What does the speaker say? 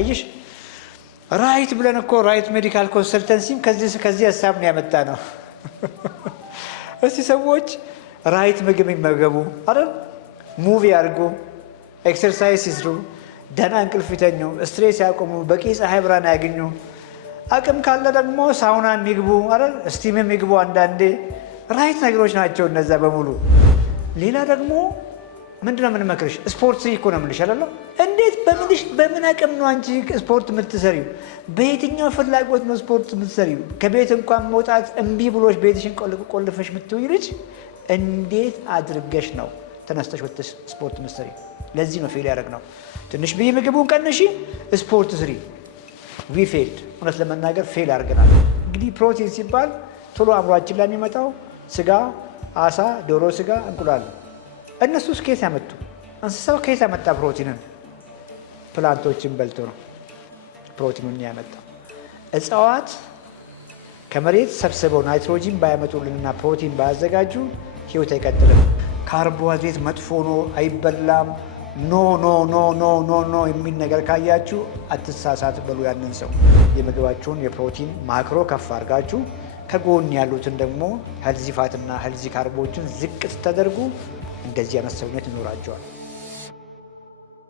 አየሽ ራይት ብለን እኮ ራይት ሜዲካል ኮንሰልተንሲም ከዚህ ሀሳብ ነው ያመጣ ነው። እስቲ ሰዎች ራይት ምግብ ይመገቡ አይደል? ሙቪ አድርጉ፣ ኤክሰርሳይዝ ይስሩ፣ ደህና እንቅልፍ ይተኙ፣ ስትሬስ ያቆሙ፣ በቂ ፀሐይ ብርሃን ያገኙ፣ አቅም ካለ ደግሞ ሳውና የሚግቡ አይደል? ስቲም የሚግቡ አንዳንዴ ራይት ነገሮች ናቸው እነዛ በሙሉ። ሌላ ደግሞ ምንድነው የምንመክርሽ? ስፖርት ስሪ እኮ ነው የምልሽ አይደል? እንዴት በምን አቅም ነው አንቺ ስፖርት የምትሰሪው? በየትኛው ፍላጎት ነው ስፖርት የምትሰሪው? ከቤት እንኳን መውጣት እምቢ ብሎሽ ቤትሽን ቆልፈሽ የምትውይ ልጅ እንዴት አድርገሽ ነው ተነስተሽ ወጥተሽ ስፖርት የምትሰሪው? ለዚህ ነው ፌል ያደረግነው። ትንሽ ብዬ ምግቡን ቀንሺ፣ ስፖርት ስሪ። ዊ ፌልድ። እውነት ለመናገር ፌል አድርገናል። እንግዲህ ፕሮቲን ሲባል ቶሎ አእምሯችን ላይ የሚመጣው ስጋ፣ አሳ፣ ዶሮ ስጋ፣ እንቁላል። እነሱስ ከየት ያመጡ? እንስሳው ከየት ያመጣ ፕሮቲንን? ፕላንቶችን በልቶ ነው ፕሮቲኑን ያመጣ። እጽዋት ከመሬት ሰብስበው ናይትሮጂን ባያመጡልንና ፕሮቲን ባያዘጋጁ ህይወት አይቀጥልም። ካርቦሃይድሬት መጥፎ ነው አይበላም፣ ኖ ኖ ኖ ኖ ኖ ኖ የሚል ነገር ካያችሁ አትሳሳት በሉ ያንን ሰው። የምግባችሁን የፕሮቲን ማክሮ ከፍ አድርጋችሁ ከጎን ያሉትን ደግሞ ሄልዚ ፋትና ሄልዚ ካርቦችን ዝቅ ስተደርጉ እንደዚህ አይነት ሰውነት ይኖራቸዋል።